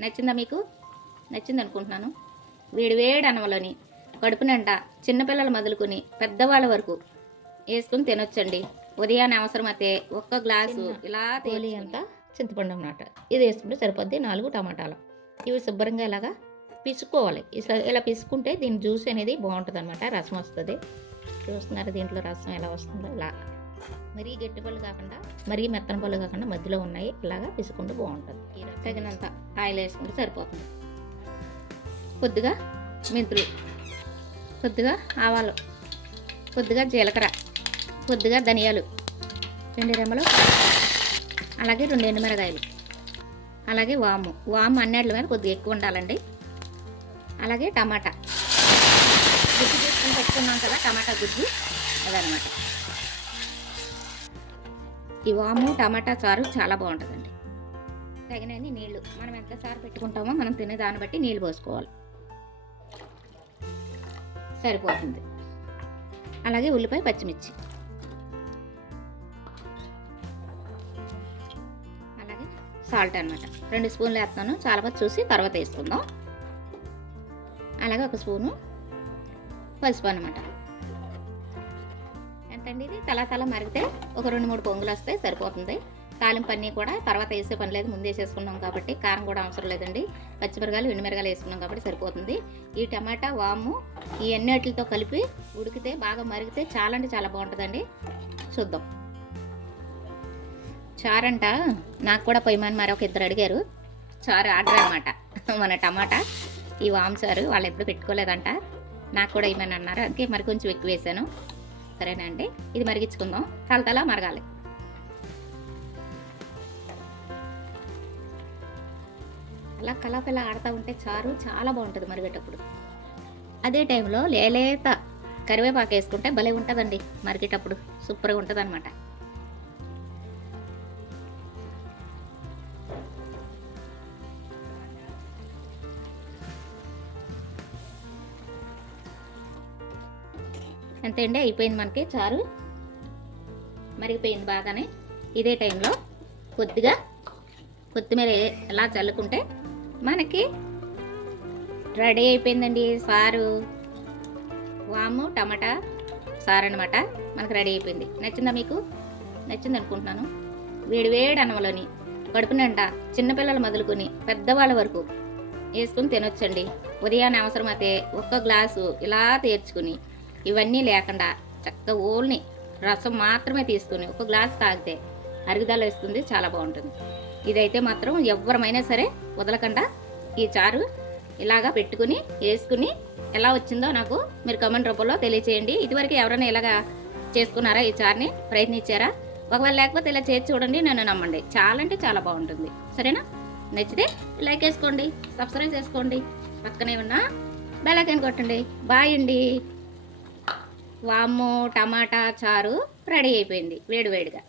నచ్చిందా మీకు? నచ్చింది అనుకుంటున్నాను వేడి వేడి అన్నంలోని కడుపు నిండా చిన్నపిల్లలు మొదలుకొని పెద్దవాళ్ళ వరకు వేసుకుని తినొచ్చండి. ఉదయాన్నే అవసరమైతే ఒక్క గ్లాసు ఇలా తేలి అంతా చింతపండు అన్నమాట. ఇది వేసుకుంటే సరిపోద్ది నాలుగు టమాటాలు. ఇవి శుభ్రంగా ఇలాగా పిసుకోవాలి ఇలా ఇలా పిసుకుంటే దీని జ్యూస్ అనేది బాగుంటుంది అనమాట రసం వస్తుంది. చూస్తున్నారు దీంట్లో రసం ఎలా వస్తుందో ఇలా. మరీ గట్టి పళ్ళు కాకుండా మరీ మెత్తన పళ్ళు కాకుండా మధ్యలో ఉన్నాయి. ఇలాగా పిసుకుంటే బాగుంటుంది. తగినంత ఆయిల్ వేసుకుంటే సరిపోతుంది. కొద్దిగా మెంతులు కొద్దిగా ఆవాలు కొద్దిగా జీలకర్ర కొద్దిగా ధనియాలు రెండు రెమ్మలు అలాగే రెండు ఎండుమిరగాయలు అలాగే వాము. వాము అన్నిటి మీద కొద్దిగా ఎక్కువ ఉండాలండి. అలాగే టమాటా. గుజ్జు చేసుకుని పెట్టుకున్నాం కదా టమాటా గుజ్జు అదనమాట ఈ వాము టమాటా చారు చాలా బాగుంటుందండి. తగినన్ని నీళ్ళు. మనం ఎంత పెట్టుకుంటామో మనం తినే దాన్ని బట్టి నీళ్ళు పోసుకోవాలి. సరిపోతుంది. అలాగే ఉల్లిపాయ పచ్చిమిర్చి. అలాగే సాల్ట్ అనమాట రెండు స్పూన్లు వేస్తాను చాలా చూసి తర్వాత వేసుకుందాం. అలాగే ఒక స్పూను పసుపు అనమాట ఎంతండి ఇది? తలా తల మరిగితే ఒక రెండు మూడు పొంగులు వస్తే సరిపోతుంది. తాలింపు అన్నీ కూడా తర్వాత వేసే పని లేదు ముందే వేసేసుకున్నాం కాబట్టి కారం కూడా అవసరం లేదండి. పచ్చిమిరకాయలు ఎండుమిరకాయలు వేసుకున్నాం కాబట్టి సరిపోతుంది. ఈ టమాటా వాము ఈ అన్నిటితో కలిపి ఉడికితే బాగా మరిగితే చాలా అంటే చాలా బాగుంటుందండి. చూద్దాం. చారంట నాకు కూడా పొయ్యమని మరి ఒక ఇద్దరు అడిగారు. చారు ఆర్డర్ అనమాట మన టమాటా ఈ వామ్ చారు వాళ్ళు ఎప్పుడు పెట్టుకోలేదంట. నాకు కూడా ఏమని అన్నారు అందుకే మరి కొంచెం ఎక్కువ వేసాను. సరేనా అండి? ఇది మరిగించుకుందాం. తలతలా మరగాలి. అలా కలాపెలా ఆడుతూ ఉంటే చారు చాలా బాగుంటుంది మరిగేటప్పుడు అదే టైంలో లేలేత కరివేపాకు వేసుకుంటే భలే ఉంటుందండి మరిగేటప్పుడు. సూపర్గా ఉంటుంది అనమాట అంతే అండి అయిపోయింది మనకి చారు. మరిగిపోయింది బాగానే. ఇదే టైంలో కొద్దిగా కొత్తిమీర ఎలా చల్లుకుంటే మనకి. రెడీ అయిపోయిందండి సారు. వాము టమాటా సారు అనమాట మనకు రెడీ అయిపోయింది. నచ్చిందా మీకు? నచ్చింది అనుకుంటున్నాను. వేడి వేడి అన్నంలోని కడుపు నిండా చిన్నపిల్లలు మొదలుకొని పెద్దవాళ్ళ వరకు వేసుకుని తినొచ్చండి. ఉదయాన్నే అవసరమైతే ఒక్క గ్లాసు ఇలా తీర్చుకుని ఇవన్నీ లేకుండా చక్కగా ఓల్ని రసం మాత్రమే తీసుకుని ఒక గ్లాస్ తాగితే అరుగుదల వేస్తుంది చాలా బాగుంటుంది. ఇదైతే మాత్రం ఎవరమైనా సరే వదలకుండా ఈ చారు ఇలాగా పెట్టుకుని వేసుకుని ఎలా వచ్చిందో నాకు మీరు కమెంట్ రూపంలో తెలియచేయండి. ఇదివరకు ఎవరైనా ఇలాగా చేసుకున్నారా ఈ చారుని? ప్రయత్నించారా? ఒకవేళ లేకపోతే ఇలా చేసి చూడండి నన్ను నమ్మండి. చాలా అంటే చాలా బాగుంటుంది. సరేనా? నచ్చితే లైక్ వేసుకోండి సబ్స్క్రైబ్ చేసుకోండి. పక్కనే ఉన్న బెల్ కొట్టండి. బాయ్ అండి. వాము టమాటా చారు రెడీ అయిపోయింది. వేడివేడిగా.